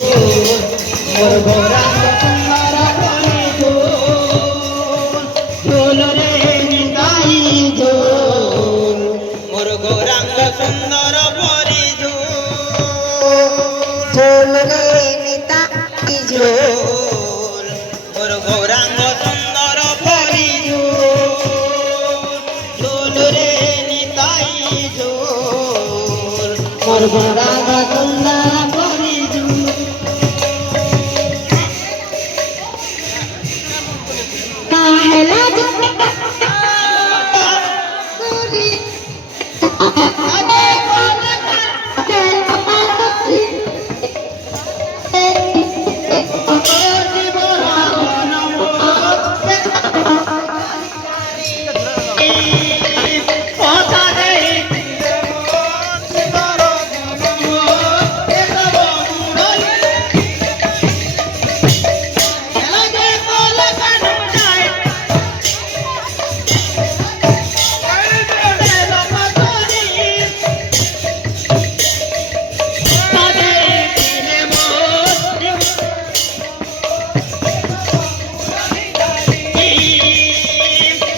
মোর গৌরাঙ্গ সুন্দর পরি ঝোল রে নিতাই ঝোল মোর গৌরাঙ্গ সুন্দর পরি ঝোল রে নিতাই ঝোল মোর গৌরাঙ্গ সুন্দর পরি ঝোল রে নিতাই ঝোল মোর গৌরাঙ্গ সুন্দর